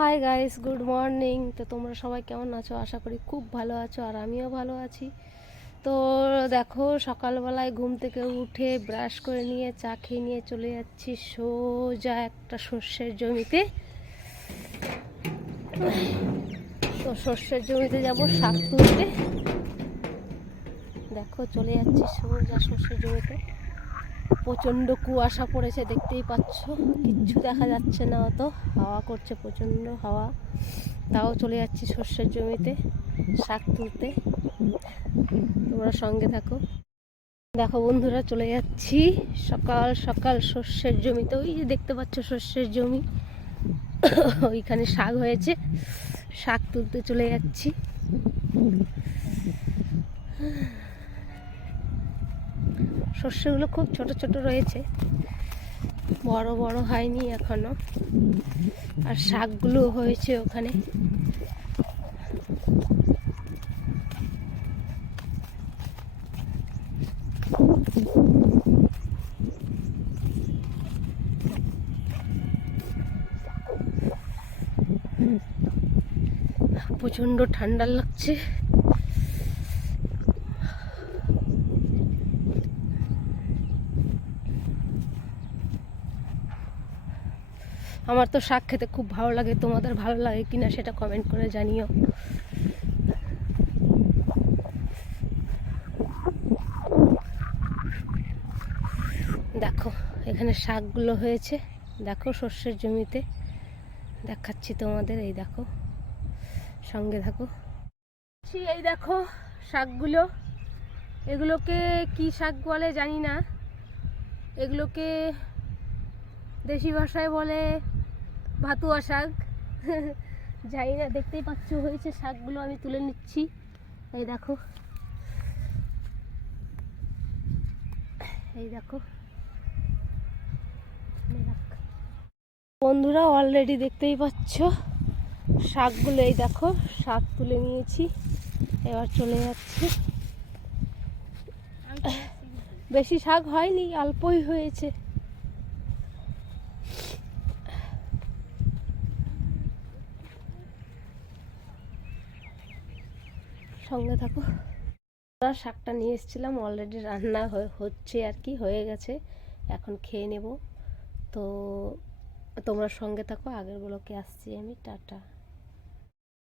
Hi guys, good morning. তো তোমরা সবাই কেমন আছো? আশা করি খুব ভালো আছো, আর আমিও ভালো আছি। তো দেখো, সকালবেলায় ঘুম থেকে উঠে ব্রাশ করে নিয়ে চা খেয়ে নিয়ে চলে যাচ্ছি সোজা একটা সর্ষের জমিতে। তো সর্ষের জমিতে যাব শাক তুলতে। দেখো, চলে যাচ্ছি সোজা সর্ষের জমিতে। প্রচণ্ড কুয়াশা পড়েছে, দেখতেই পাচ্ছ, কিচ্ছু দেখা যাচ্ছে না। অত হাওয়া করছে, প্রচণ্ড হাওয়া। তাও চলে যাচ্ছি সর্ষের জমিতে শাক তুলতে। তোমরা সঙ্গে থাকো। দেখো বন্ধুরা, চলে যাচ্ছি সকাল সকাল সর্ষের জমিতে। ওই যে দেখতে পাচ্ছ সর্ষের জমি, ওইখানে শাক হয়েছে, শাক তুলতে চলে যাচ্ছি। সর্ষেগুলো খুব ছোট ছোট রয়েছে, বড় বড় হয়নি এখনো। আর শাকগুলো হয়েছে ওখানে। প্রচণ্ড ঠান্ডা লাগছে। আমার তো শাক খেতে খুব ভালো লাগে, তোমাদের ভালো লাগে কিনা সেটা কমেন্ট করে জানিও। দেখো এখানে শাকগুলো হয়েছে, দেখো সর্ষের জমিতে দেখাচ্ছি তোমাদের। এই দেখো, সঙ্গে থাকো। এই দেখো শাকগুলো, এগুলোকে কি শাক বলে জানি না। এগুলোকে দেশি ভাষায় বলে ভাতুয়া শাক। জানি না, দেখতেই পাচ্ছ হয়েছে শাকগুলো। আমি তুলে নিচ্ছি। এই দেখো, এই দেখো বন্ধুরা, অলরেডি দেখতেই পাচ্ছ শাকগুলো। এই দেখো, শাক তুলে নিয়েছি, এবার চলে যাচ্ছি। বেশি শাক হয়নি, অল্পই হয়েছে। সঙ্গে থাকো। শাকটা নিয়ে এসেছিলাম, অলরেডি রান্না হচ্ছে আর কি, হয়ে গেছে। এখন খেয়ে নেব। তো তোমরা সঙ্গে থাকো, আগের ব্লকে আসছি আমি। টাটা।